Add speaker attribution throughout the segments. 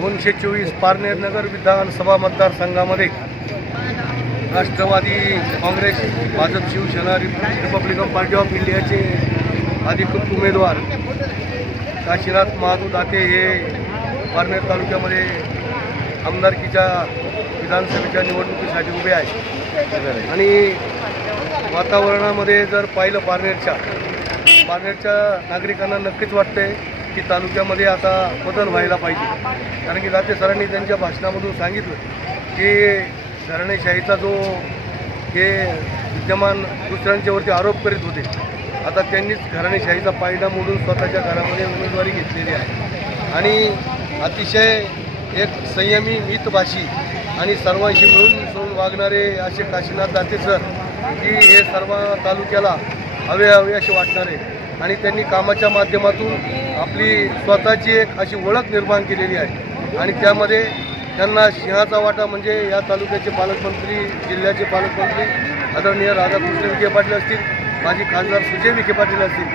Speaker 1: दोनशे चोवीस पारनेर नगर विधानसभा मतदारसंघामध्ये Rashtrawadi Congress BJP Shivsena rep- Republican party of इंडियाचे अधिकृत उमेदवार काशीनाथ महादू दाते हे पारनेर तालुक्यामध्ये आमदारकीच्या विधानसभेच्या निवडणुकीसाठी उभे आहेत. आणि वातावरणामध्ये जर पाहिलं पारनेरच्या पारनेरच्या नागरिकांना नक्कीच वाटते की तालुक्यामध्ये आता बदल व्हायला पाहिजे. कारण की दाते सरांनी त्यांच्या भाषणामधून सांगितलं की घराणेशाहीचा जो हे विद्यमान दुसऱ्यांच्यावरती आरोप करीत होते आता त्यांनीच घराणेशाहीचा पायडा मोडून स्वतःच्या घरामध्ये उमेदवारी घेतलेली आहे. आणि अतिशय एक संयमी मितभाषी आणि सर्वांशी मिळून मिसळून वागणारे असे काशीनाथ दाते सर की हे सर्व तालुक्याला हवे हवे असे वाटणारे. आणि त्यांनी कामाच्या माध्यमातून आपली स्वतःची एक अशी ओळख निर्माण केलेली आहे. आणि त्यामध्ये त्यांना सिंहाचा वाटा म्हणजे या तालुक्याचे पालकमंत्री जिल्ह्याचे पालकमंत्री आदरणीय राधाकृष्ण विखे पाटील असतील माजी खासदार सुजय विखे पाटील असतील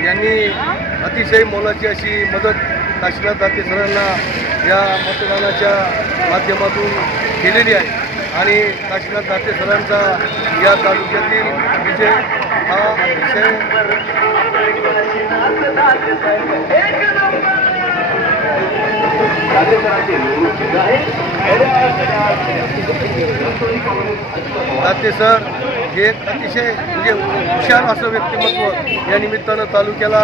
Speaker 1: यांनी अतिशय मोलाची अशी मदत काशीनाथ दाते सरांना या मतदानाच्या माध्यमातून केलेली आहे. आणि काशीनाथ दाते सरांचा या तालुक्यातील विजय हा अतिशय दाते सर हे एक अतिशय म्हणजे हुशार असं व्यक्तिमत्व या निमित्तानं तालुक्याला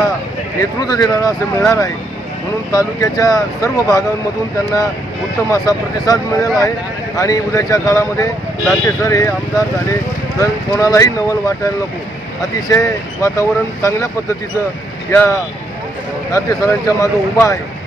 Speaker 1: नेतृत्व देणारं असं मिळणार आहे. म्हणून तालुक्याच्या सर्व भागांमधून त्यांना उत्तम असा प्रतिसाद मिळाला आहे. आणि उद्याच्या काळामध्ये दाते सर हे आमदार झाले तर कोणालाही नवल वाटायला नको. अतिशय वातावरण चांगल्या पद्धतीचं या नाते सरांच्या मागं उभा आहे.